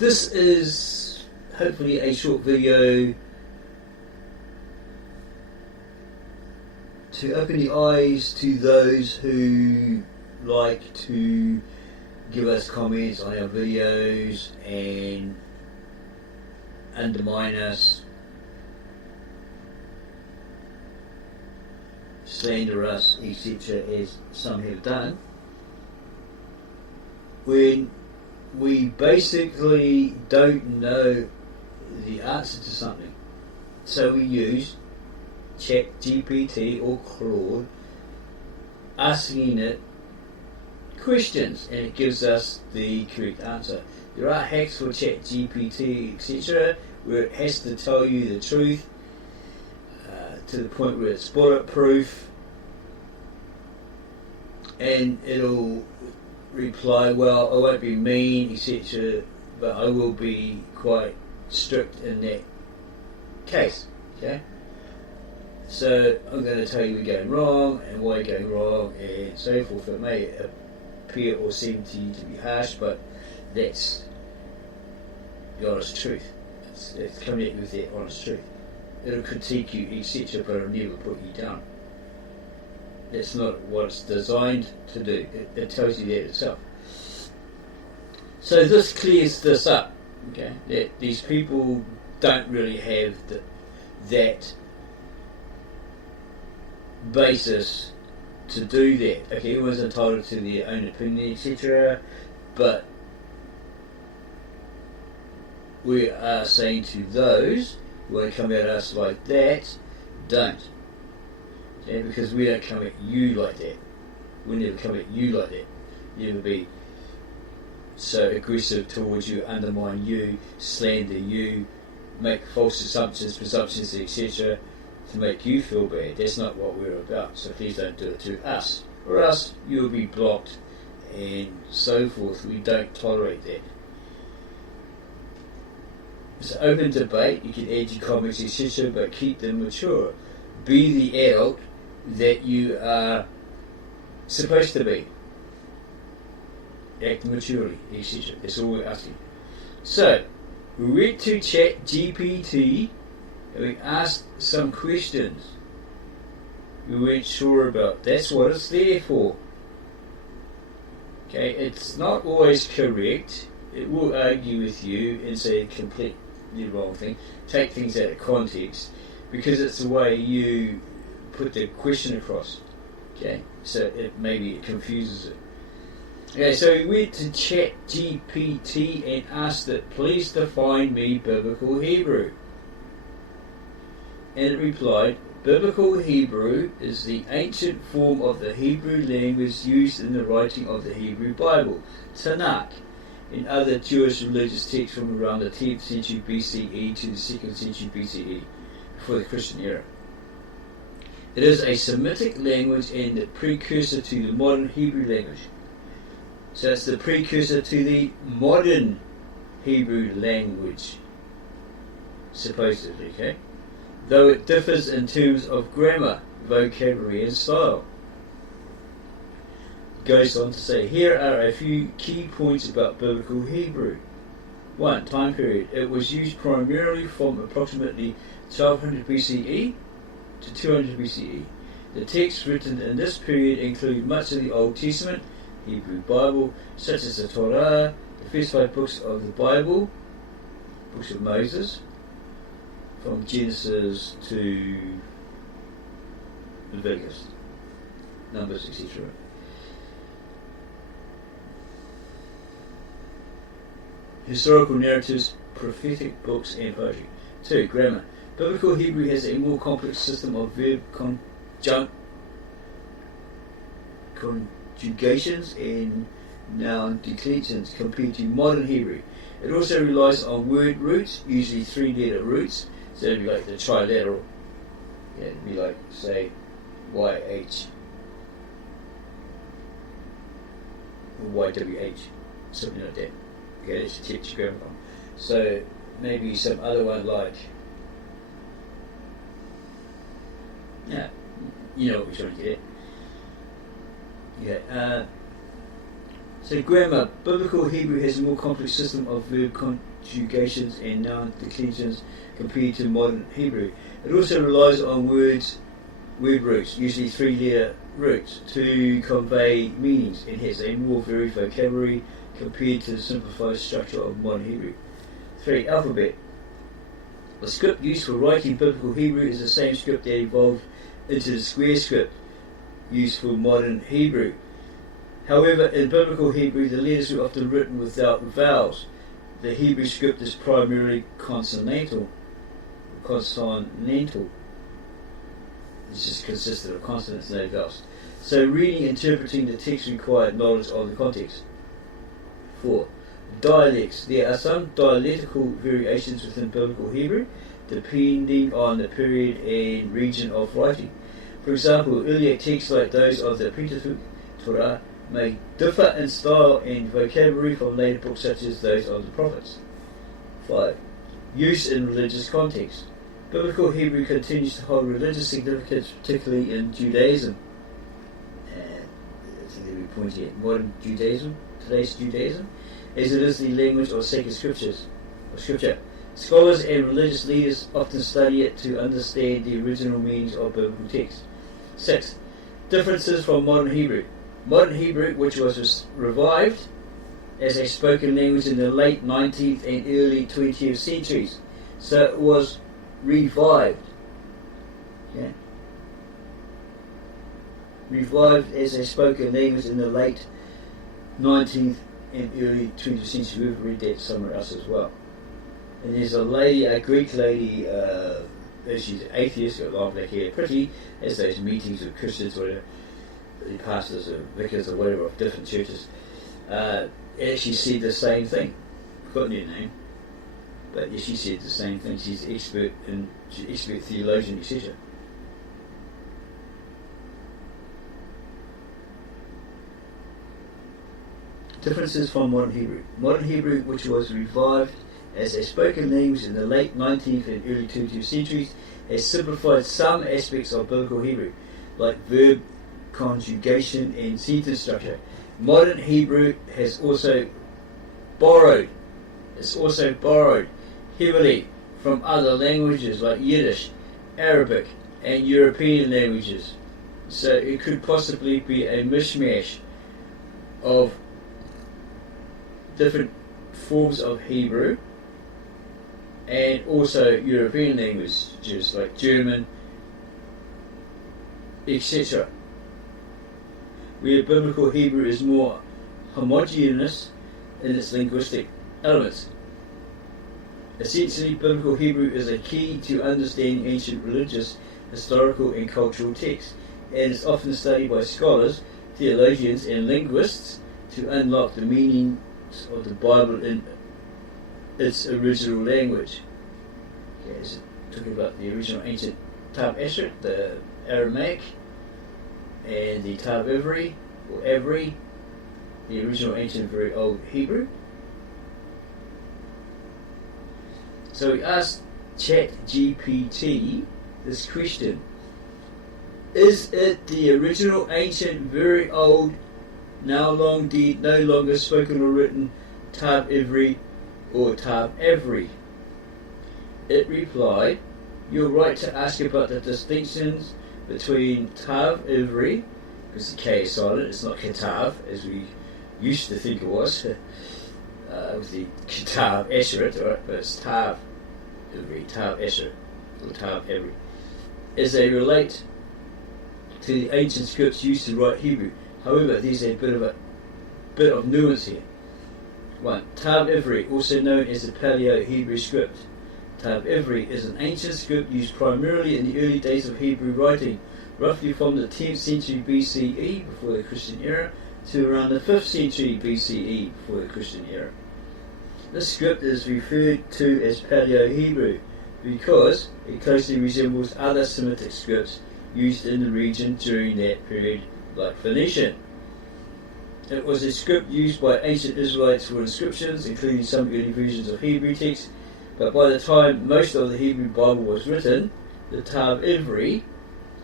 This is hopefully a short video to open the eyes to those who like to give us comments on our videos and undermine us, slander us, etc., as some have done, when we basically don't know the answer to something. So we use ChatGPT or Claude, asking it questions, and it gives us the correct answer. There are hacks for ChatGPT, etc., where it has to tell you the truth to the point where it's bulletproof, and it'll reply, well, I won't be mean, etc., but I will be quite strict in that case. Okay? So I'm going to tell you we're going wrong and why you're going wrong and so forth. It may appear or seem to you to be harsh, but that's the honest truth. It's coming at you with that honest truth. It'll critique you, etc., but it'll never put you down. That's not what it's designed to do. It tells you that itself. So this clears this up, okay? That these people don't really have that basis to do that. Okay, everyone's entitled to their own opinion, etc., but we are saying to those who want to come at us like that, don't. Okay, because we don't come at you like that. We never come at you like that. Never be so aggressive towards you, undermine you, slander you, make false assumptions, presumptions, etc., to make you feel bad. That's not what we're about. So please don't do it to us, or else you'll be blocked and so forth. We don't tolerate that. It's an open debate. You can add your comments, etc., but keep them mature. Be the adult that you are supposed to be. Act maturely, etc. That's all we're asking. So, we went to ChatGPT and we asked some questions we weren't sure about. That's what it's there for. Okay, it's not always correct. It will argue with you and say completely the wrong thing, take things out of context, because it's the way you put the question across. Okay, so maybe it confuses it. Okay, so we went to ChatGPT and asked it, please define me biblical Hebrew. And it replied, biblical Hebrew is the ancient form of the Hebrew language used in the writing of the Hebrew Bible, Tanakh, and other Jewish religious texts from around the 10th century BCE to the 2nd century BCE, before the Christian era. It is a Semitic language and the precursor to the modern Hebrew language. So it's the precursor to the modern Hebrew language, supposedly, okay? Though it differs in terms of grammar, vocabulary and style. Goes on to say, here are a few key points about biblical Hebrew. 1. Time period. It was used primarily from approximately 1200 BCE to 200 BCE. The texts written in this period include much of the Old Testament, Hebrew Bible, such as the Torah, the first 5 books of the Bible, books of Moses, from Genesis to Leviticus, Numbers, etc. Historical narratives, prophetic books and poetry. 2. Grammar. Biblical Hebrew has a more complex system of verb conjugations and noun declensions compared to modern Hebrew. It also relies on word roots, usually 3-letter roots. So it'd be like the trilateral. Yeah, it'd be like, say, YH or YWH, something like that. Okay, that's your grammar from. So maybe some other one like, yeah, you know what we're trying to get at. Yeah, So grammar. Biblical Hebrew has a more complex system of verb conjugations and noun declensions compared to modern Hebrew. It also relies on word roots, usually three-letter roots, to convey meanings, and has a more varied vocabulary compared to the simplified structure of modern Hebrew. 3. Alphabet. The script used for writing Biblical Hebrew is the same script that evolved into the square script used for modern Hebrew. However, in Biblical Hebrew, the letters were often written without vowels. The Hebrew script is primarily consonantal. It just consisted of consonants, no vowels. So reading and interpreting the text required knowledge of the context. 4. Dialects. There are some dialectical variations within Biblical Hebrew, depending on the period and region of writing. For example, earlier texts like those of the Pentateuch, Torah, may differ in style and vocabulary from later books such as those of the prophets. 5. Use in religious context. Biblical Hebrew continues to hold religious significance, particularly in Judaism. And I think they were pointing at modern Judaism, today's Judaism, as it is the language of sacred scriptures, or scripture. Scholars and religious leaders often study it to understand the original meanings of biblical texts. 6. Differences from modern Hebrew. Modern Hebrew, which was revived as a spoken language in the late 19th and early 20th centuries. So it was revived. Okay? Revived as a spoken language in the late 19th and early 20th century. We've read that somewhere else as well. And there's a lady, a Greek lady, she's an atheist, got long black hair, pretty, has those meetings with Christians, whatever, the pastors or vicars or whatever of different churches. She said the same thing. I've forgotten her name, but she said the same thing. She's expert theologian, etc. Differences from modern Hebrew. Modern Hebrew, which was revived as a spoken language in the late 19th and early 20th centuries, has simplified some aspects of Biblical Hebrew, like verb conjugation and sentence structure. Modern Hebrew has also borrowed heavily from other languages like Yiddish, Arabic, and European languages. So it could possibly be a mishmash of different forms of Hebrew and also European languages like German, etc. Where Biblical Hebrew is more homogeneous in its linguistic elements. Essentially, Biblical Hebrew is a key to understanding ancient religious, historical and cultural texts, and is often studied by scholars, theologians and linguists to unlock the meaning of the Bible in its original language. Okay, so talking about the original ancient Tab Ashret, the Aramaic, and the Tab Ivri, or Avri, the original ancient very old Hebrew. So we asked ChatGPT this question: is it the original ancient very old, now long dead, no longer spoken or written Tab Ivri or Tab Avri? It replied, "You're right to ask about the distinctions between Tab Ivri," because the K is silent, it's not Ketav as we used to think it was, with the Ketav Ashret, right? But it's Tab Ivri, Tab Ashret, or Tab Avri, as they relate to the ancient scripts used to write Hebrew. However, there's a bit of nuance here. 1. Tab Ivri, also known as the Paleo-Hebrew script. Tab Ivri is an ancient script used primarily in the early days of Hebrew writing, roughly from the 10th century BCE, before the Christian era, to around the 5th century BCE, before the Christian era. This script is referred to as Paleo-Hebrew because it closely resembles other Semitic scripts used in the region during that period, like Phoenician. It was a script used by ancient Israelites for inscriptions, including some early versions of Hebrew text, but by the time most of the Hebrew Bible was written, the Tab Ivri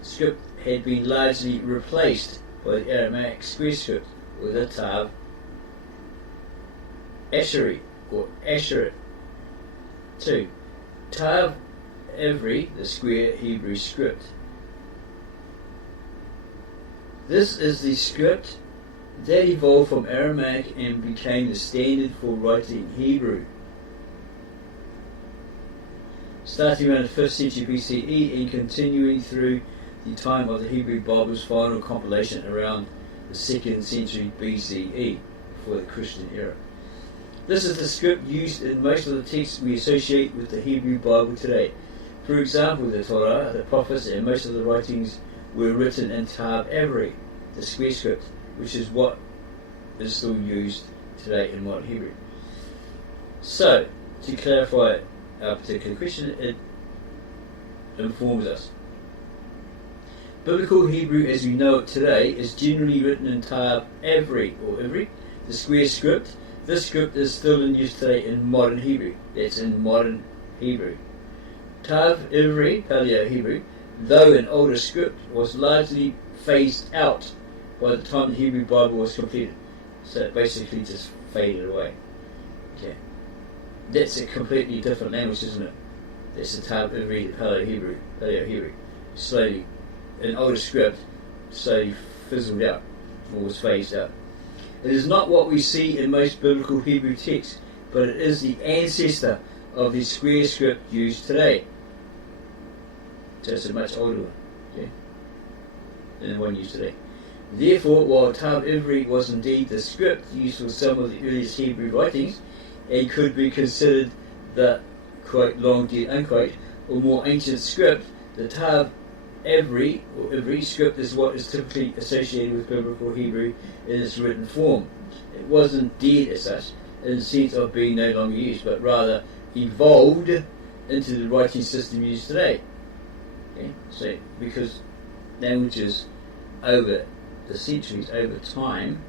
script had been largely replaced by the Aramaic square script, or the Tab Asheri or Asherah. 2. Tav Ivri, the square Hebrew script. This is the script that evolved from Aramaic and became the standard for writing Hebrew. Starting around the 5th century BCE and continuing through the time of the Hebrew Bible's final compilation around the 2nd century BCE, before the Christian era. This is the script used in most of the texts we associate with the Hebrew Bible today. For example, the Torah, the prophets, and most of the writings were written in Tav Ivri, the square script, which is what is still used today in modern Hebrew. So, to clarify our particular question, it informs us. Biblical Hebrew as we know it today is generally written in Tav Ivri, or Ivri, the square script. This script is still in use today in modern Hebrew. That's in modern Hebrew. Tav Ivri, Paleo-Hebrew, though an older script, was largely phased out by the time the Hebrew Bible was completed. So it basically just faded away. Okay. That's a completely different language, isn't it? That's the Tav Ivri, the Paleo-Hebrew. Slowly, an older script slowly fizzled out, or was phased out. It is not what we see in most biblical Hebrew texts, but it is the ancestor of the square script used today. So it's a much older one, okay, than the one used today. Therefore, while Tav Ivri was indeed the script used for some of the earliest Hebrew writings, and could be considered the, quote, long dead, unquote, or more ancient script, the Tav Ivri, or Ivri script, is what is typically associated with biblical Hebrew in its written form. It wasn't dead as such, in the sense of being no longer used, but rather evolved into the writing system used today. Okay? So, because languages over the centuries, over time,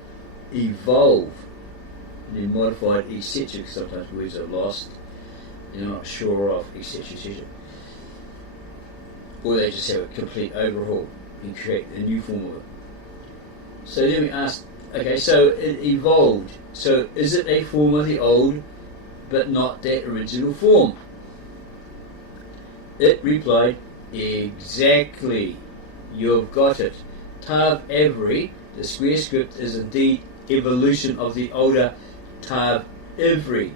evolve and then modified, etc. Sometimes words are lost, you're not sure of, etc., etc. Or they just have a complete overhaul and create a new form of it. So let me ask, okay, so it evolved. So is it a form of the old, but not that original form? It replied, exactly. You've got it. Tav Ivri, the square script, is indeed evolution of the older Tav Ivri,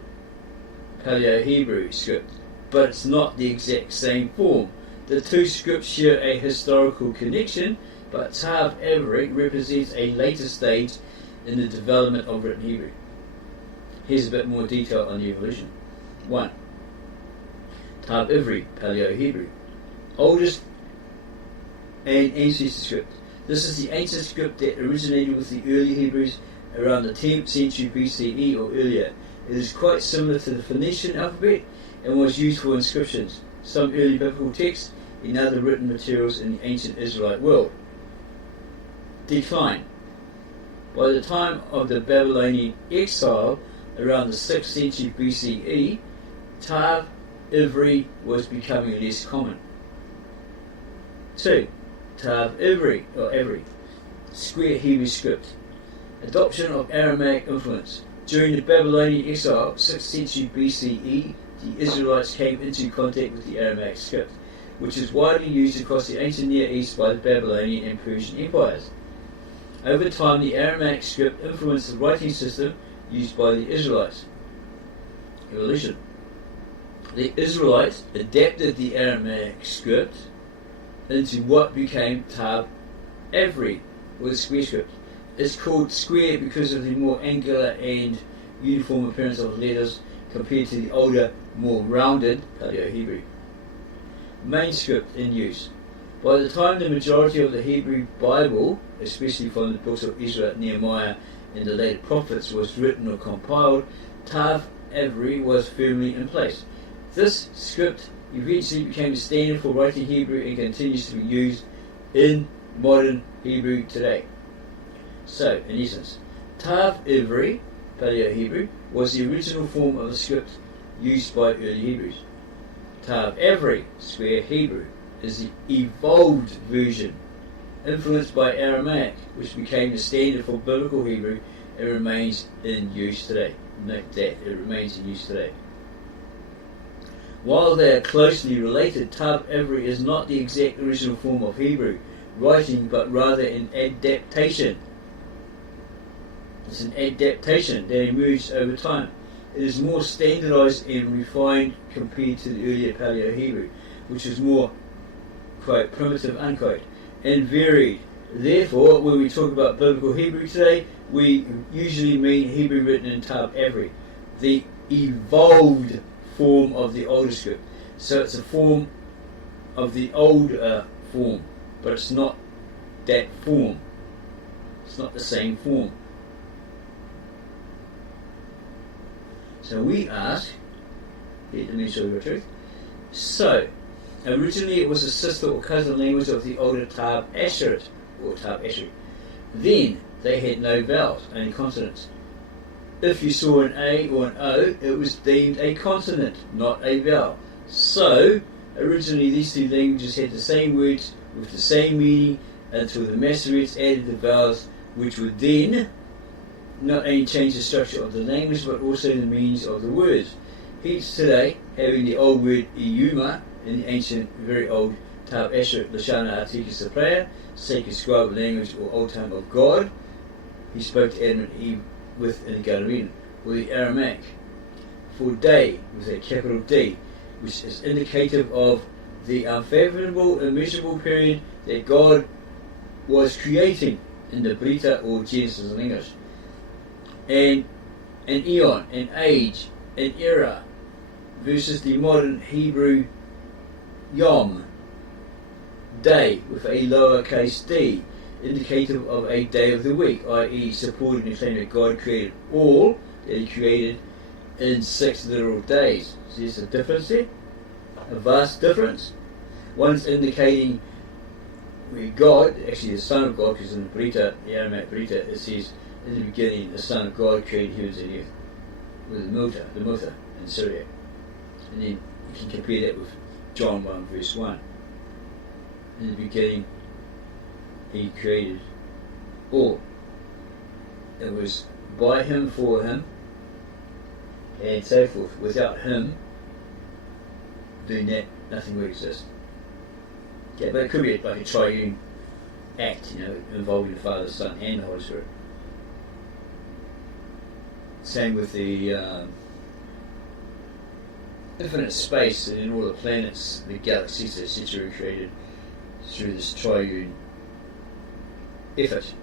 Paleo-Hebrew script, but it's not the exact same form. The two scripts share a historical connection, but Tav Ivri represents a later stage in the development of written Hebrew. Here's a bit more detail on the evolution. 1. Tav Ivri, Paleo-Hebrew, oldest and ancestor script. This is the ancient script that originated with the early Hebrews around the 10th century BCE or earlier. It is quite similar to the Phoenician alphabet and was used for inscriptions, some early biblical texts, and other written materials in the ancient Israelite world. Decline. By the time of the Babylonian exile around the 6th century BCE, Tav Ivri was becoming less common. 2. Tav Ivri, or Ivri, square Hebrew script. Adoption of Aramaic influence. During the Babylonian exile, 6th century BCE, the Israelites came into contact with the Aramaic script, which is widely used across the ancient Near East by the Babylonian and Persian empires. Over time, the Aramaic script influenced the writing system used by the Israelites. Evolution. The Israelites adapted the Aramaic script into what became Tav Ivri, or the square script. It's called square because of the more angular and uniform appearance of the letters compared to the older, more rounded Paleo-Hebrew. Main script in use. By the time the majority of the Hebrew Bible, especially from the books of Ezra, Nehemiah, and the later prophets, was written or compiled, Tav Ivri was firmly in place. This script eventually became the standard for writing Hebrew and continues to be used in modern Hebrew today. So, in essence, Tav Ivri, Paleo-Hebrew, was the original form of the script used by early Hebrews. Tav Ivri, square Hebrew, is the evolved version, influenced by Aramaic, which became the standard for biblical Hebrew and remains in use today. Note that it remains in use today. While they are closely related, Tav Ivri is not the exact original form of Hebrew writing, but rather an adaptation. It's an adaptation that emerged over time. It is more standardized and refined compared to the earlier Paleo-Hebrew, which was more, quote, primitive, unquote, and varied. Therefore, when we talk about biblical Hebrew today, we usually mean Hebrew written in Tav Ivri, the evolved form of the older script. So it's a form of the older form, but it's not that form. It's not the same form. So we ask, here to make sure we're truth. So, originally it was a sister or cousin language of the older Tav Asherit, or Tav Asheri. Then they had no vowels, only consonants. If you saw an A or an O, it was deemed a consonant, not a vowel. So, originally these two languages had the same words with the same meaning until the Masoretes added the vowels, which would then not only change the structure of the language but also the meanings of the words. Hence today, having the old word Iyuma in the ancient, very old Tav Asher Lashana Artika Sapraya, sacred scribal language or old tongue of God, he spoke to Adam and Eve with in the Garden of Eden, or the Aramaic for day with a capital D, which is indicative of the unfathomable, immeasurable period that God was creating in the Brita or Genesis in English. And an eon, an age, an era, versus the modern Hebrew yom, day with a lowercase d, indicative of a day of the week, i.e. supporting the claim that God created all that he created in 6 literal days. So there's a difference there, a vast difference. One's indicating where God, actually the Son of God, because in the Brita, the Aramaic Brita, it says in the beginning the Son of God created heavens and earth, with the Multa in Syria. And then you can compare that with John 1 verse 1. In the beginning he created all. It was by him, for him, and so forth. Without him doing that, nothing would exist. Okay, but it could be like a triune act, involving the Father, the Son, and the Holy Spirit. Same with the infinite space and all the planets, the galaxies, etc. were created through this triune effort.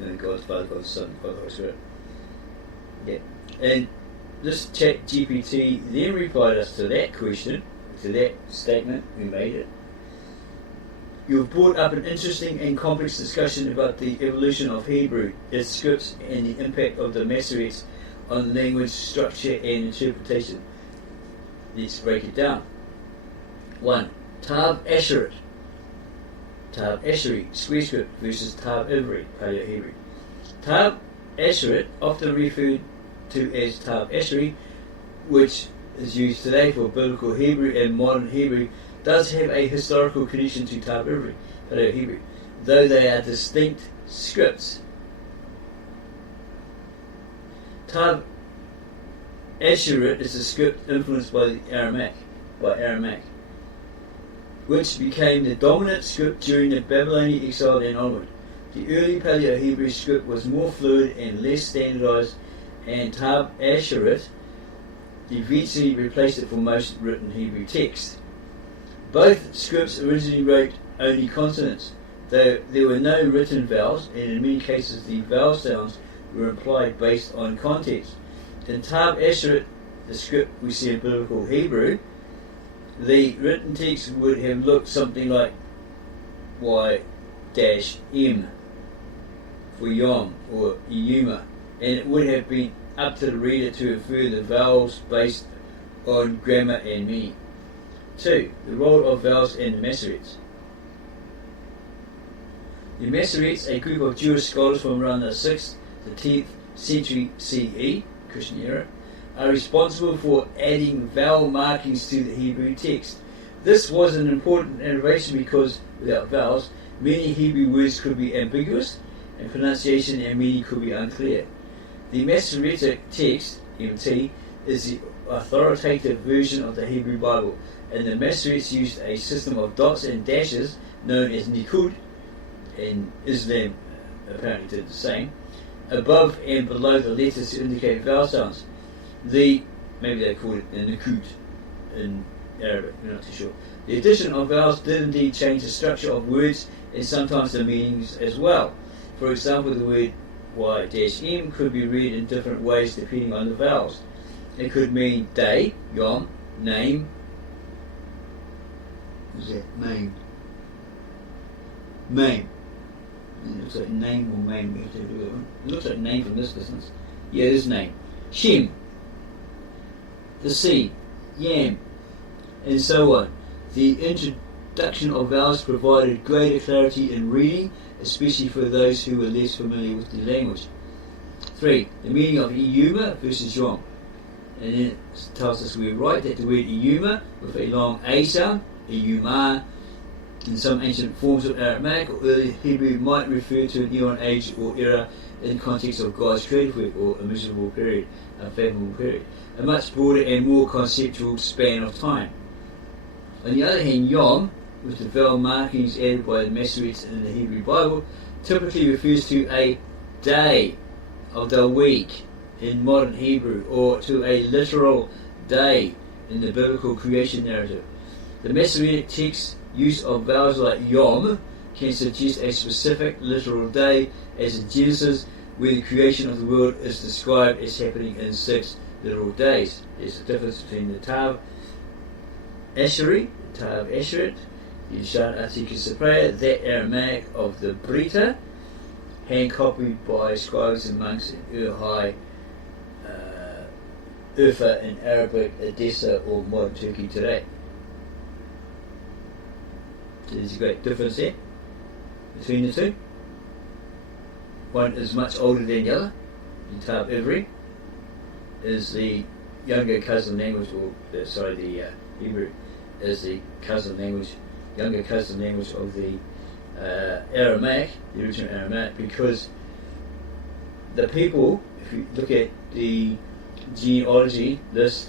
God the Father, God the Son, God the Holy Spirit. Yeah. And this chat GPT then replied us to that question, to that statement, we made it. You've brought up an interesting and complex discussion about the evolution of Hebrew, its scripts, and the impact of the Masoretes on language structure and interpretation. Let's break it down. 1. Tav Asherit. Tav Asheri, square script, versus Tav Ivri, Paleo-Hebrew. Tav Asherit, often referred to as Tav Asheri, which is used today for biblical Hebrew and modern Hebrew, does have a historical connection to Tav Ivri, Paleo-Hebrew, though they are distinct scripts. Tav Asherit is a script influenced by Aramaic, which became the dominant script during the Babylonian exile and onward. The early Paleo-Hebrew script was more fluid and less standardized, and Tav Asherit eventually replaced it for most written Hebrew texts. Both scripts originally wrote only consonants, though there were no written vowels, and in many cases the vowel sounds were implied based on context. In Tav Asherit, the script we see in biblical Hebrew, the written text would have looked something like Y-M for Yom or Iyuma, and it would have been up to the reader to infer the vowels based on grammar and meaning. 2. The role of vowels in the Masoretes. The Masoretes, a group of Jewish scholars from around the 6th to 10th century CE, Christian era, are responsible for adding vowel markings to the Hebrew text. This was an important innovation because without vowels, many Hebrew words could be ambiguous and pronunciation and meaning could be unclear. The Masoretic text, MT, is the authoritative version of the Hebrew Bible, and the Masoretes used a system of dots and dashes known as Nikud, and Islam apparently did the same, above and below the letters to indicate vowel sounds. Maybe they called it the Nikud in Arabic, we're not too sure. The addition of vowels did indeed change the structure of words and sometimes the meanings as well. For example, the word Y-M could be read in different ways depending on the vowels. It could mean day, yom, name. Is that name? Name. It looks like name or main. It looks like name from this distance. Yeah, it is name. Shem. The sea. Yam. And so on. The introduction of vowels provided greater clarity in reading, especially for those who were less familiar with the language. 3. The meaning of Iyuma versus Yom. And then it tells us we're right that the word Iyuma with a long A sound, Iyuma, in some ancient forms of Aramaic or early Hebrew might refer to an eon, age or era in context of God's creative work or a miserable period, a fathomable period, a much broader and more conceptual span of time. On the other hand, Yom, with the vowel markings added by the Masoretes in the Hebrew Bible, typically refers to a day of the week in modern Hebrew, or to a literal day in the biblical creation narrative. The Masoretic text use of vowels like Yom can suggest a specific literal day, as in Genesis, where the creation of the world is described as happening in 6 literal days. There's a difference between the Tav Asheri, Tav Asheret, the Yishan Atika Sapraia, that Aramaic of the Brita, hand copied by scribes and monks in Ur-Hai, Urfa in Arabic, Edessa or modern Turkey today. So there's a great difference there between the two. One is much older than the other. The Tav Ivri is the younger cousin language, the Hebrew is the cousin language, younger cousin language of the Aramaic, the original Aramaic, because the people, if you look at the genealogy list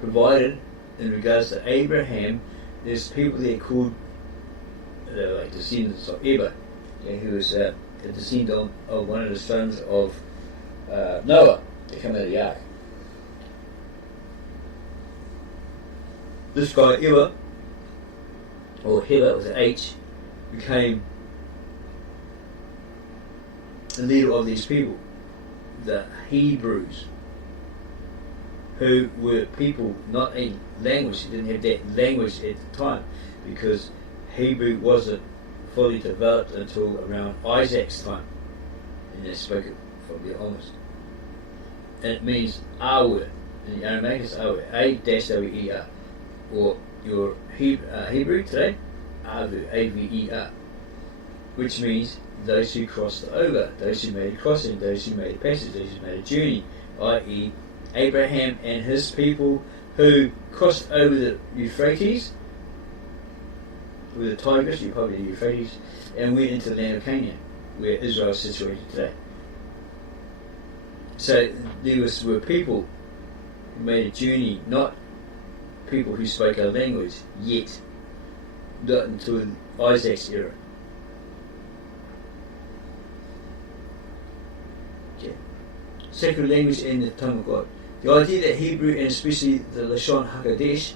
provided in regards to Abraham, there's people there called like descendants of Eber, who was a descendant of one of the sons of Noah that came out of the ark. This guy Eber, or Heber with an H, became the leader of these people, the Hebrews, who were people, not a language. They didn't have that language at the time, because Hebrew wasn't fully developed until around Isaac's time, and they spoke it from their honest. And it means Awer. In the Aramaic it's Awer, A-W-E-R, or your Hebrew today, Avu, A-V-E-R, which means those who crossed over, those who made a crossing, those who made a passage, those who made a journey, i.e. Abraham and his people who crossed over the Euphrates, with the Tigris, probably the Euphrates, and went into the land of Canaan, where Israel is situated today. So there were people who made a journey, not people who spoke our language yet, not until Isaac's era. Okay. Sacred language and the tongue of God. The idea that Hebrew, and especially the Lashon HaKadosh,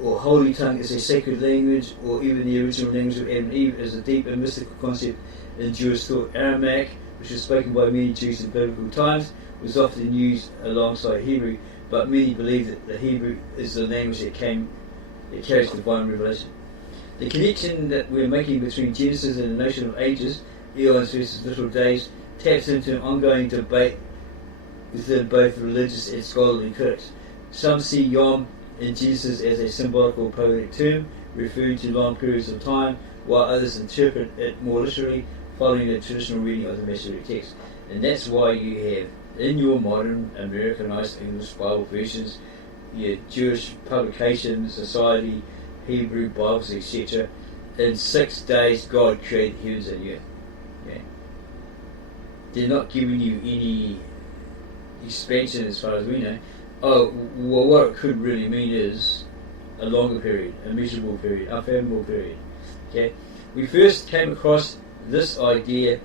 or Holy Tongue, is a sacred language, or even the original language of Adam and Eve, is a deep and mystical concept in Jewish thought. Aramaic, which was spoken by many Jews in biblical times, was often used alongside Hebrew, but many believe that the Hebrew is the language that carries divine revelation. The connection that we're making between Genesis and the notion of ages, eons versus literal days, taps into an ongoing debate within both religious and scholarly critics. Some see Yom in Genesis as a symbolical poetic term referring to long periods of time, while others interpret it more literally, following the traditional reading of the Masoretic text. And that's why you have in your modern Americanized English Bible versions, your Jewish publications, society, Hebrew Bibles, etc. In 6 days God created heavens and earth. Yeah. they're not giving you any expansion as far as we know. Oh, well, what it could really mean is a longer period, a measurable period, unfathomable period. Okay, we first came across this idea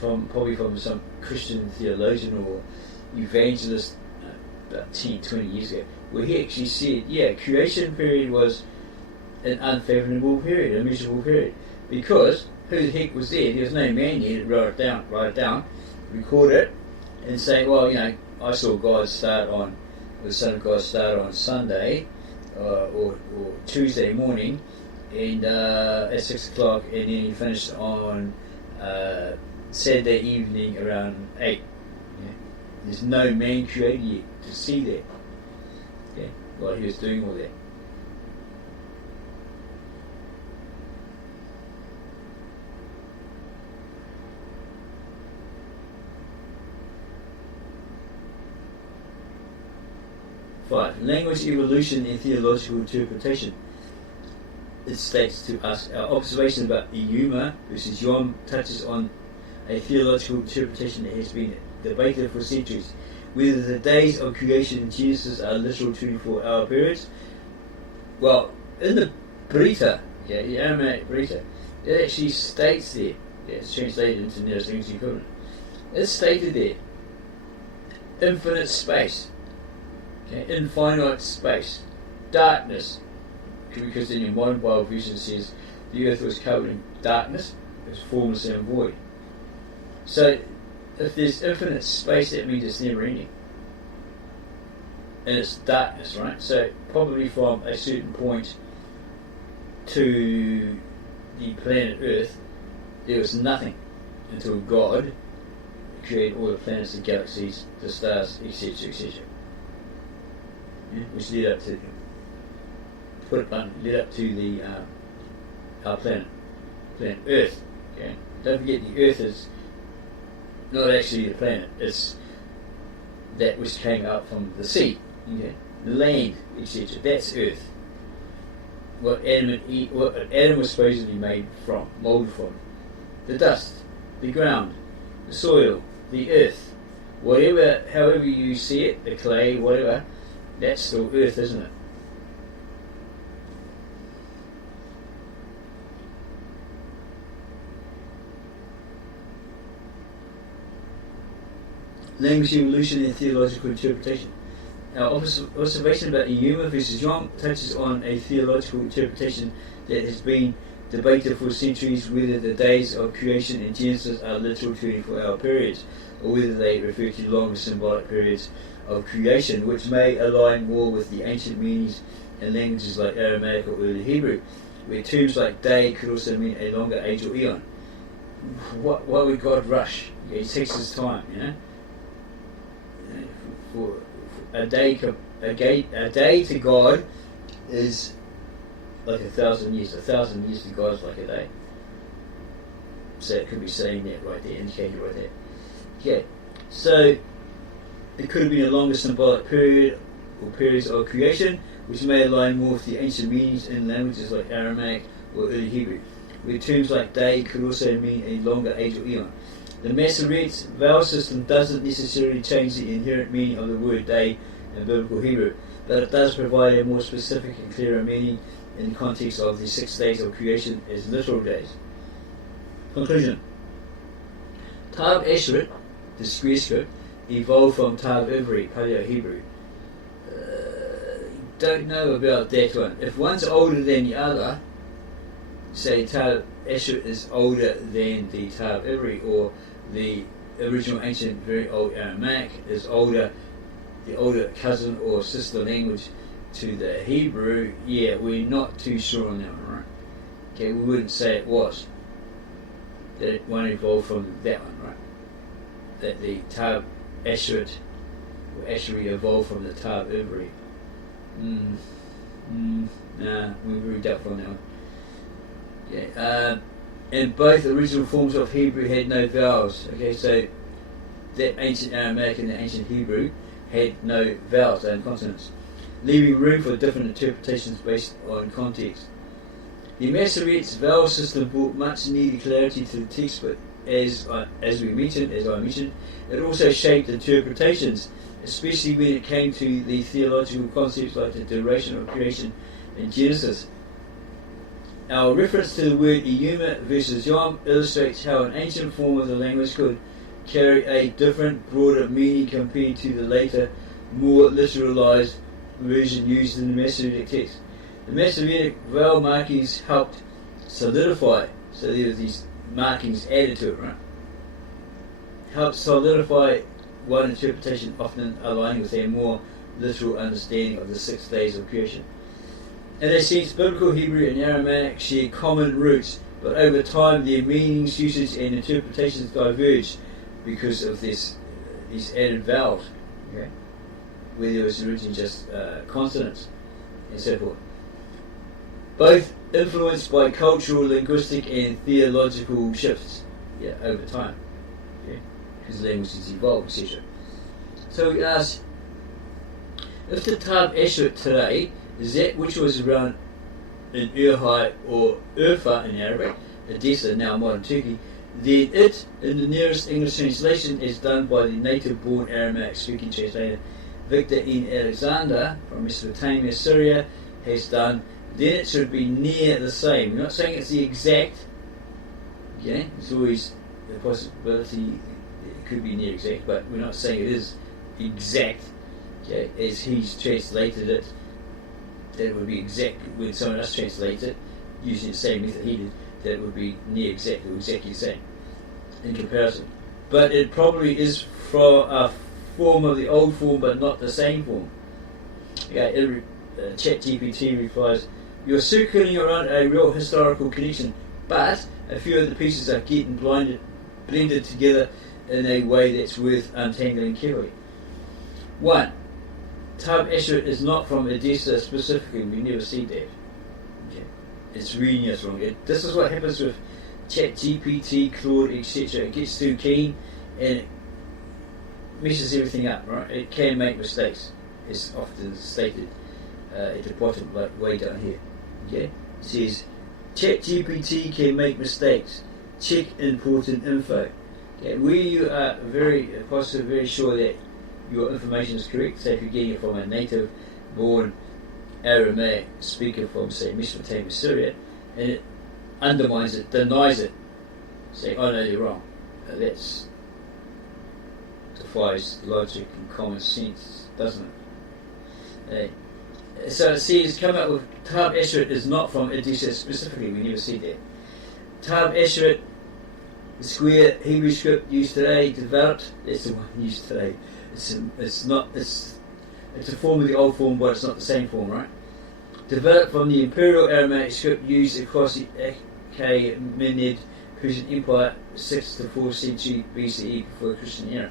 probably from some Christian theologian or evangelist about 10, 20 years ago, where he actually said, yeah, creation period was an unfathomable period, a miserable period, because who the heck was there? There was no man there to write it down, record it, and say, well, I saw the Son of God start on Sunday or Tuesday morning, and at 6 o'clock, and then he finished on Saturday evening around 8. Yeah. There's no man created yet to see that. Okay, while he was doing all that. Five, language evolution and theological interpretation. It states to us, our observation about Yuma versus Yom touches on a theological interpretation that has been debated for centuries. Whether the days of creation in Genesis are literal 24-hour periods. Well, in the Brita, the Aramaic Brita, it actually states there, it's translated into Nearest English equivalent, it's stated there, infinite space, infinite space, darkness, because in your modern Bible version it says the earth was covered in darkness, it was formless and void. So if there's infinite space, that means it's never ending. And it's darkness, right? So probably from a certain point to the planet Earth, there was nothing until God created all the planets, the galaxies, the stars, etc., etc. Yeah? Which led up to the our planet Earth. Okay? Don't forget, the Earth is not actually the planet, it's that which came out from the sea, the land, etc. That's Earth. What Adam was supposedly made from, molded from. The dust, the ground, the soil, the earth, however you see it, the clay, whatever, that's still Earth, isn't it? Language evolution and theological interpretation. Our observation about Yuma versus Yom touches on a theological interpretation that has been debated for centuries, whether the days of creation in Genesis are literal 24-hour periods, or whether they refer to longer symbolic periods of creation, which may align more with the ancient meanings in languages like Aramaic or early Hebrew, where terms like day could also mean a longer age or eon. Why would God rush? He takes his time, For a day to God is like 1,000 years. 1,000 years to God is like a day. So it could be saying that right there, indicating right there. Okay, so it could have been a longer symbolic period or periods of creation, which may align more with the ancient meanings in languages like Aramaic or early Hebrew, where terms like day could also mean a longer age or eon. The Masoret's vowel system doesn't necessarily change the inherent meaning of the word day in biblical Hebrew, but it does provide a more specific and clearer meaning in the context of the 6 days of creation as literal days. Conclusion. Tav Asheret, the square script, evolved from Tav Ivri, Paleo-Hebrew. Don't know about that one. If one's older than the other, say Tav Asheret is older than the Tav Ivri, or the original ancient very old Aramaic is older, the older cousin or sister language to the Hebrew, we're not too sure on that one, right? Okay, we wouldn't say it was. That it won't evolve from that one, right? That the Tav Asheret or Asheri evolved from the Tav Ivri. Nah, we're very doubtful on that one. Yeah, and both original forms of Hebrew had no vowels. Okay, so that ancient Aramaic and the ancient Hebrew had no vowels and consonants, leaving room for different interpretations based on context. The Masoret's vowel system brought much needed clarity to the text, but as I mentioned, it also shaped interpretations, especially when it came to the theological concepts like the duration of creation in Genesis. Our reference to the word Iyuma versus Yom illustrates how an ancient form of the language could carry a different, broader meaning compared to the later, more literalized version used in the Masoretic text. The Masoretic vowel markings helped solidify, so there were these markings added to it, right? Helped solidify one interpretation, often aligning with a more literal understanding of the 6 days of creation. In a sense, Biblical Hebrew and Aramaic share common roots, but over time their meanings, usage and interpretations diverged because of these added vowels, okay? Where there was originally just consonants and so forth. Both influenced by cultural, linguistic and theological shifts over time, because languages evolve, etc. So we ask, if the Tab Asheret today is that which was around in Urhai or Urfa in Arabic, Edessa, now modern Turkey, then it, in the nearest English translation, is done by the native-born Aramaic-speaking translator Victor N. Alexander from Mesopotamia, Syria, has done, then it should be near the same. We're not saying it's the exact, there's always the possibility it could be near exact, but we're not saying it is exact, as he's translated it. That it would be exact when someone else translates it using the same method he did, that it would be near exact or exactly the same in comparison. But it probably is from a form of the old form but not the same form. ChatGPT replies, "You're circling around a real historical connection, but a few of the pieces are getting blended together in a way that's worth untangling carefully." 1. Tab Asheret is not from Edessa specifically. We never see that. It's reading us wrong. This is what happens with ChatGPT, Claude, etc. It gets too keen and it messes everything up, right? It can make mistakes. It's often stated at the bottom, like way down here. It says, ChatGPT can make mistakes. Check important info. Where you are very positive, very sure that your information is correct, say if you're getting it from a native-born Aramaic speaker from, say, Mesopotamia, Syria, and it undermines it, denies it, saying, "Oh no, you're wrong," that defies logic and common sense, doesn't it? So it says, come up with Tab Asheret is not from Edessa specifically. We never see that. Tab Asheret, the square Hebrew script used today, developed. That's the one used today. It's a form of the old form, but it's not the same form, right? Developed from the Imperial Aramaic script used across the Achaemenid Persian Empire, 6th to 4th century BCE before the Christian era.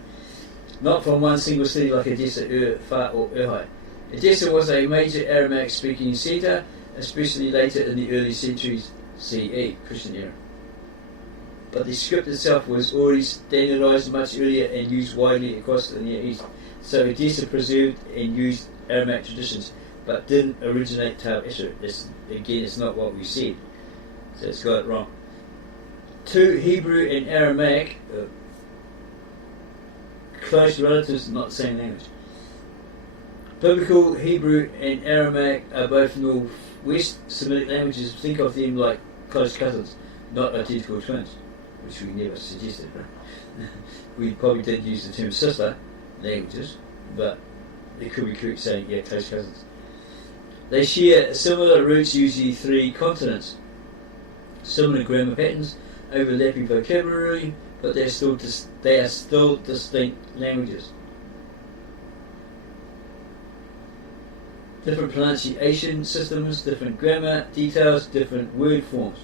Not from one single city like Edessa, Ur-Fa or Urhai. Edessa was a major Aramaic-speaking centre, especially later in the early centuries CE, Christian era. But the script itself was already standardized much earlier and used widely across the Near East. So Edessa preserved and used Aramaic traditions, but didn't originate Tab Asheret. Again, it's not what we said. So it's got it wrong. 2. Hebrew and Aramaic, close relatives, not the same language. Biblical Hebrew and Aramaic are both Northwest Semitic languages. Think of them like close cousins, not identical twins, which we never suggested. Right? We probably did use the term sister languages, but it could be correct saying, close cousins. They share similar roots, usually 3 continents, similar grammar patterns, overlapping vocabulary, but they are still distinct languages. Different pronunciation systems, different grammar details, different word forms.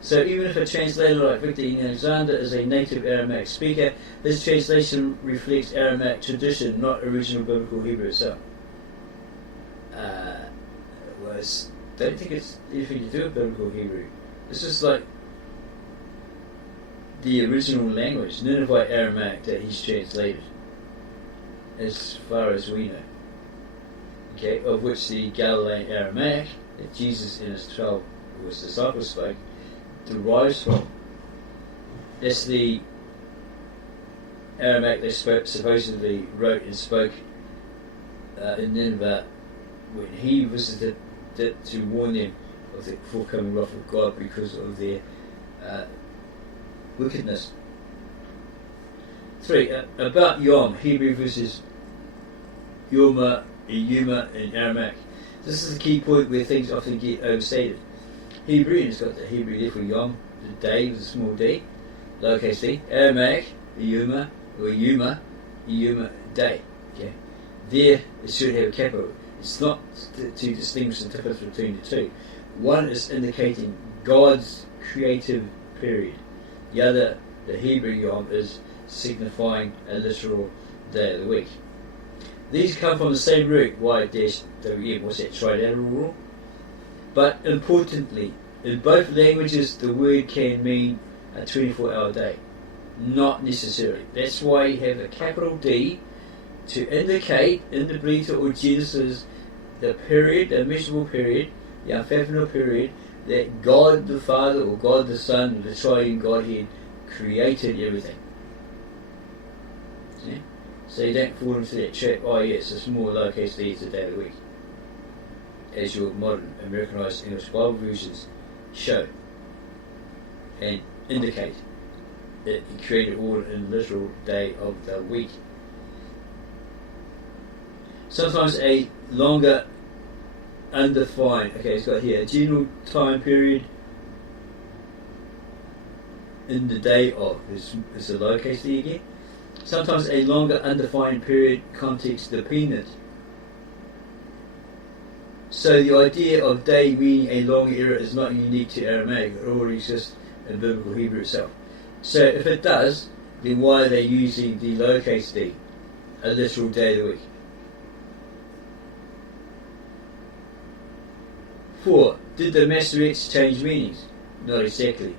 So even if a translator like Victor N. Alexander is a native Aramaic speaker, this translation reflects Aramaic tradition, not original biblical Hebrew itself. I don't think it's anything to do with biblical Hebrew. It's just like the original language, Nineveh Aramaic, that he's translated, as far as we know. Of which the Galilean Aramaic that Jesus and his 12 disciples spoke derives from. That's the Aramaic they supposedly wrote and spoke in Nineveh when he visited it to warn them of the forthcoming wrath of God because of their wickedness. 3. About Yom, Hebrew versus Yoma in Aramaic. This is the key point where things often get overstated. Hebrew, and it's got the Hebrew there for Yom, the day with a small d, lowercase d. Aramaic, Yuma, or Yuma, day. Okay. There it should have a capital. It's not to distinguish the difference between the two. One is indicating God's creative period. The other, the Hebrew Yom, is signifying a literal day of the week. These come from the same root, Y-WM, what's that, trilateral rule? But importantly, in both languages the word can mean a 24-hour day. Not necessarily. That's why you have a capital D to indicate in the Beta or Genesis the period, the immeasurable period, the unfathomable period that God the Father or God the Son, or the triune Godhead created everything. See? So you don't fall into that trap, oh yes, it's more lowercase d, it's a day of the week, as your modern Americanized English Bible versions show and indicate that He created all in literal day of the week. Sometimes a longer undefined, okay, it's got here a general time period in the day of, it's a lowercase d again. Sometimes a longer undefined period, context dependent. So the idea of day meaning a long era is not unique to Aramaic, it already exists in biblical Hebrew itself. So if it does, then why are they using the lowercase d, a literal day of the week? 4. Did the Masoretes change meanings? Not exactly.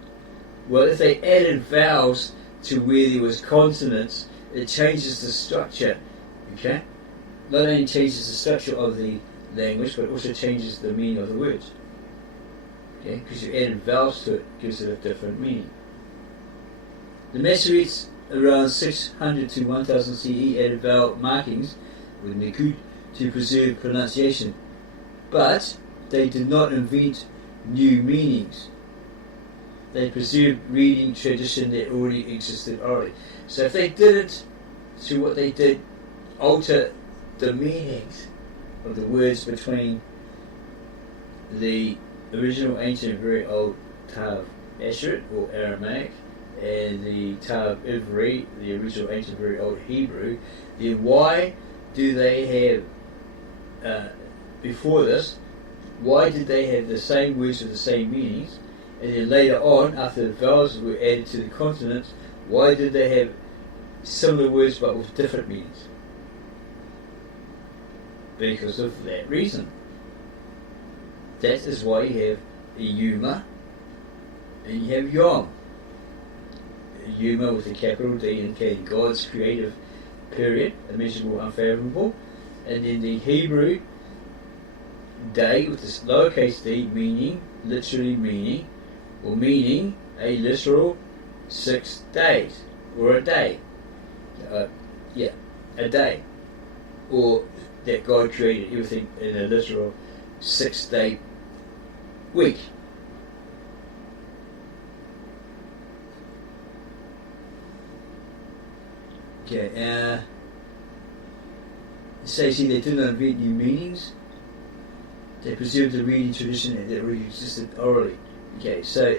Well, if they added vowels to where there was consonants, it changes the structure, okay? Not only changes the structure of the language, but also changes the meaning of the words. Okay? Because you added vowels to it, gives it a different meaning. The Masoretes around 600 to 1000 CE added vowel markings with nikud to preserve pronunciation, but they did not invent new meanings. They preserved reading tradition that already existed orally. So if they didn't, through what they did, alter the meanings of the words between the original ancient very old Tav Assyrian or Aramaic and the Tav Ivri, the original ancient very old Hebrew, then why do they have, before this, why did they have the same words with the same meanings? And then later on, after the vowels were added to the consonants, why did they have similar words but with different meanings? Because of that reason. That is why you have a Yuma and you have Yom. A Yuma with a capital D indicating God's creative period, immeasurable, unfathomable, and then the Hebrew day with this lowercase d meaning, literally meaning, or meaning a literal 6 days, or a day. A day. Or that God created everything in a literal 6-day week. Okay, so see, they did not invent new meanings. They preserved the reading tradition that already existed orally. Okay, so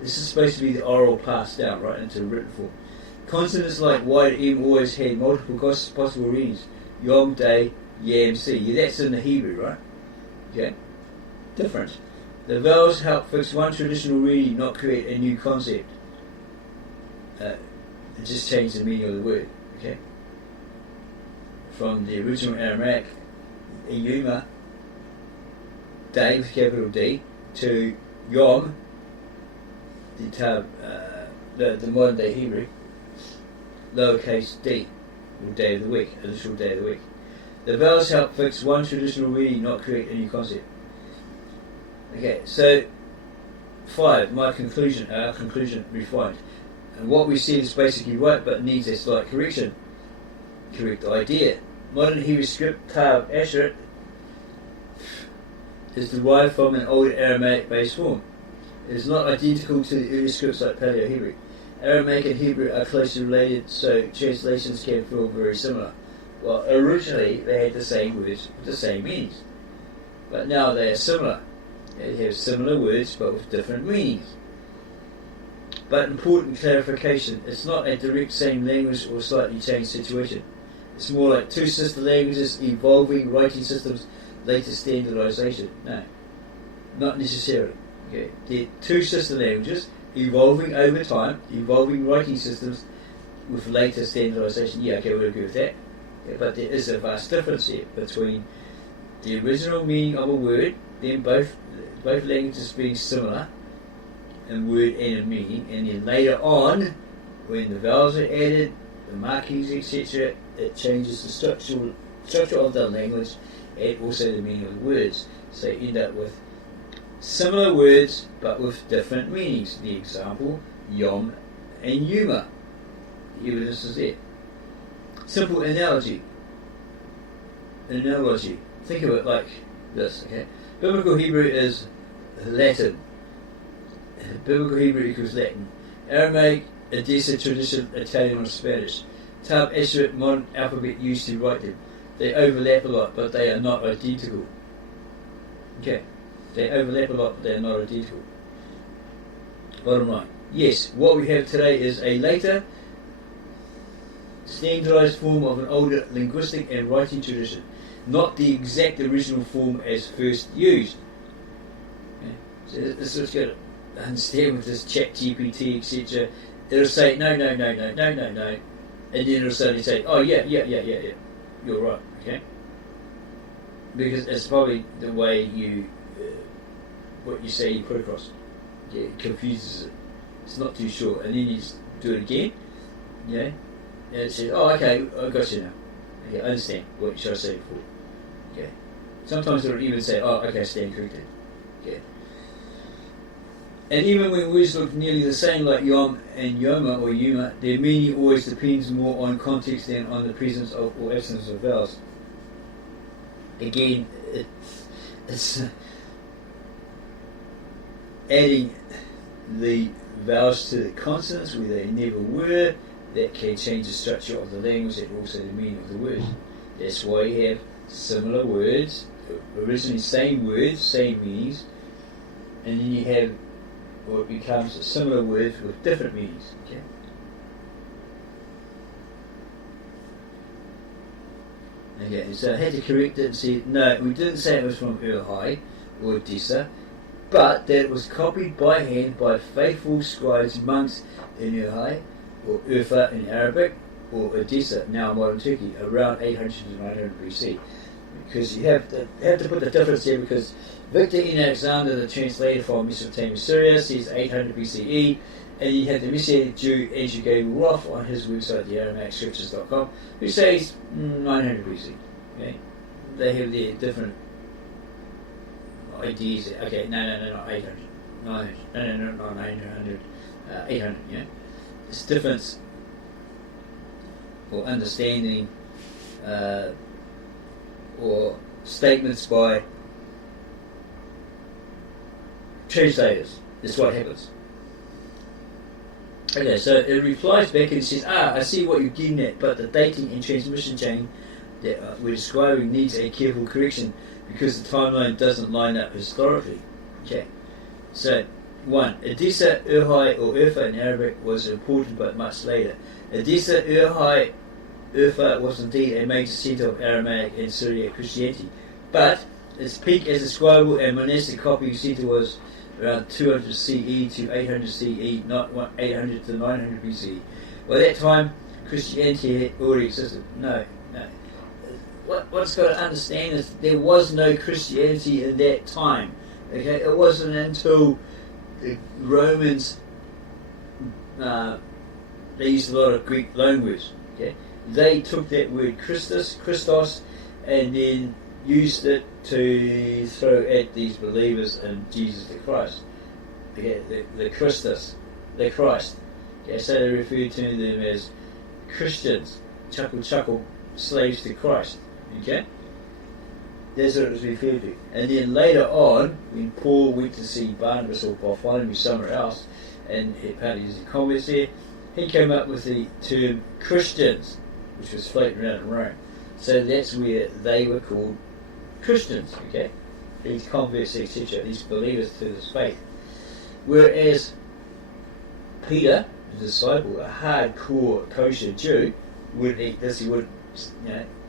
this is supposed to be the oral passed down right into written form. Consonants like Y to M always had multiple possible readings. Yom, day, Yam, C. Yeah, that's in the Hebrew, right? Okay, different. The vowels help fix one traditional reading, not create a new concept. It just changed the meaning of the word. Okay, from the original Aramaic, Yuma, day with capital D, to Yom, the modern day Hebrew, lowercase d, or day of the week, a literal day of the week. The vowels help fix one traditional reading, not create a new concept. Okay, so 5, our conclusion refined. And what we said is basically right, but needs a slight correction. Correct idea. Modern Hebrew script Tav Asher is derived from an old Aramaic-based form. It is not identical to the early scripts like Paleo-Hebrew. Aramaic and Hebrew are closely related, so translations can feel very similar. Well, originally they had the same words with the same meanings, but now they are similar. They have similar words but with different meanings. But important clarification, it's not a direct same language or slightly changed situation. It's more like two sister languages, evolving writing systems, later standardization. No, not necessarily. Okay, they're two sister languages, evolving over time, evolving writing systems with later standardization. Yeah, okay, we'll agree with that. Yeah, but there is a vast difference here between the original meaning of a word, then both languages being similar in word and in meaning, and then later on, when the vowels are added, the markings, etc., it changes the structure of the language and also the meaning of the words. So you end up with similar words but with different meanings. The example, Yom and Yuma. The evidence is there. Simple analogy. Think of it like this, okay? Biblical Hebrew is Latin. Biblical Hebrew equals Latin. Aramaic, Edessa tradition, Italian or Spanish. Tav Asher, modern alphabet used to write them. They overlap a lot, but they are not identical. Okay, they overlap a lot, but they are not identical. Bottom line, yes, what we have today is a later, standardized form of an older linguistic and writing tradition, not the exact original form as first used. Okay? So this is what you've got to understand with this chat GPT, etc. It'll say no, and then it'll suddenly say, oh yeah, you're right, okay? Because it's probably the way you, what you say you put across. Yeah, it confuses it. It's not too sure. And then you just do it again, yeah? And it says, oh okay, I got you now. Okay, I understand what should I say before. Okay. Sometimes it'll even say, oh okay, stand corrected. Okay. And even when words look nearly the same, like Yom and Yoma or Yuma, their meaning always depends more on context than on the presence of or absence of vowels. Again, it's adding the vowels to the consonants where they never were, that can change the structure of the language and also the meaning of the words. That's why you have similar words, originally same words, same meanings, and then you have or it becomes similar words with different meanings. Okay. Okay, so I had to correct it and say, no, we didn't say it was from Ur-Hai or Edessa, but that it was copied by hand by faithful scribes, monks in Ur-Hai, or Urfa in Arabic, or Edessa, now modern Turkey, around 800 to 900 BC. Because you have to put the difference there, because Victor in Alexander, the translator from Mesopotamia, Syria, says 800 BCE, and you have the Messianic Jew Andrew Gabriel Roth on his website, theAramaicscriptures.com, who says 900 BC. Okay? They have their different ideas. Okay, no, 800. 900. No, not 900. 800, yeah? It's difference or understanding or statements by translators. That's what happens. Okay, so it replies back and says, I see what you're getting at, but the dating and transmission chain that we're describing needs a careful correction because the timeline doesn't line up historically. Okay, so 1. Edessa, Ur-Hai or Urfa in Arabic was important but much later. Edessa, Ur-Hai, Urfa was indeed a major centre of Aramaic and Syriac Christianity, but its peak as a scribal and monastic copying centre was around 200 CE to 800 CE, not 800 to 900 BCE. By that time, Christianity had already existed. No. What's got to understand is there was no Christianity in that time. Okay, it wasn't until the Romans, they used a lot of Greek loanwords. Okay, they took that word Christos, and then used it to throw at these believers in Jesus the Christ. Okay, the Christus, the Christ. Okay, so they referred to them as Christians, chuckle, slaves to Christ. Okay? That's what it was referred to. And then later on, when Paul went to see Barnabas or Bartholomew somewhere else, and apparently he was a conquest there, he came up with the term Christians, which was floating around in Rome. So that's where they were called Christians, okay? These converts, etc., these believers to this faith. Whereas Peter, the disciple, a hardcore kosher Jew, wouldn't eat this, he wouldn't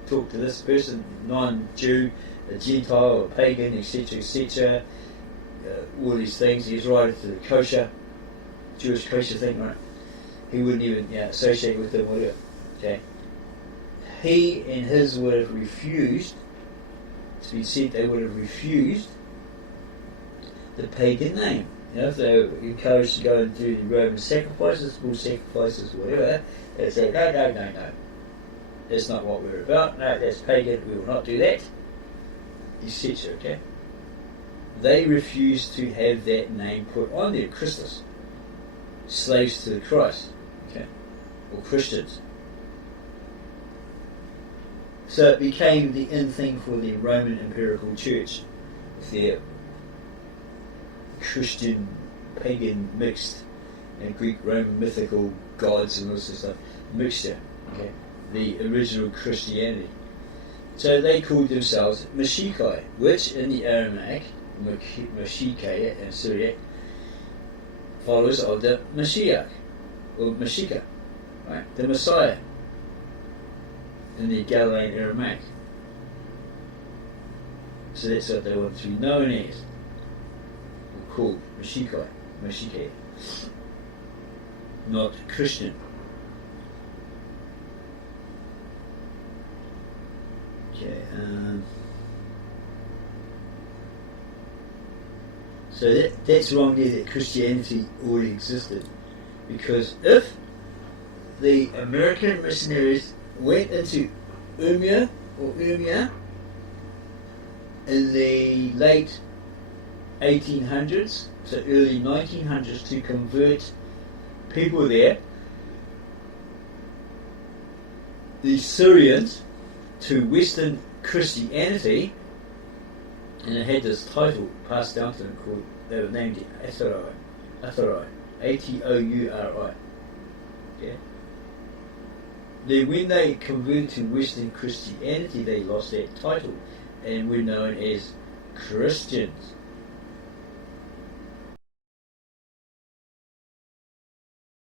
talk to this person, non-Jew, a Gentile, a pagan, etc., all these things. He was right into the kosher, Jewish kosher thing, right? He wouldn't even associate with them, whatever. Okay. He and his would have refused, it's been said they would have refused the pagan name. If they were encouraged to go and do the Roman sacrifices, bull sacrifices, whatever, they say, no. That's not what we're about. No, that's pagan. We will not do that. Etc. Okay. They refused to have that name put on there, Christus. Slaves to the Christ. Okay. Or Christians. So it became the in thing for the Roman Imperial Church with their Christian, pagan mixed and Greek Roman mythical gods and all this stuff mixture. Okay. The original Christianity. So they called themselves Mashiachai, which in the Aramaic, Mashiachai and Syriac, followers of the Mashiach, or Mashiach, right? The Messiah, in the Galilean Aramaic. So that's what they want to be known as, or called Mashiachai, not Christian. Okay, so that's wrong there, that Christianity already existed, because if the American missionaries went into Urmia in the late 1800s, so early 1900s, to convert people there, the Syrians, to Western Christianity, and it had this title passed down to them called, they were named Atouri, A-T-O-U-R-I. Yeah. Then when they converted to Western Christianity, they lost that title and were known as Christians.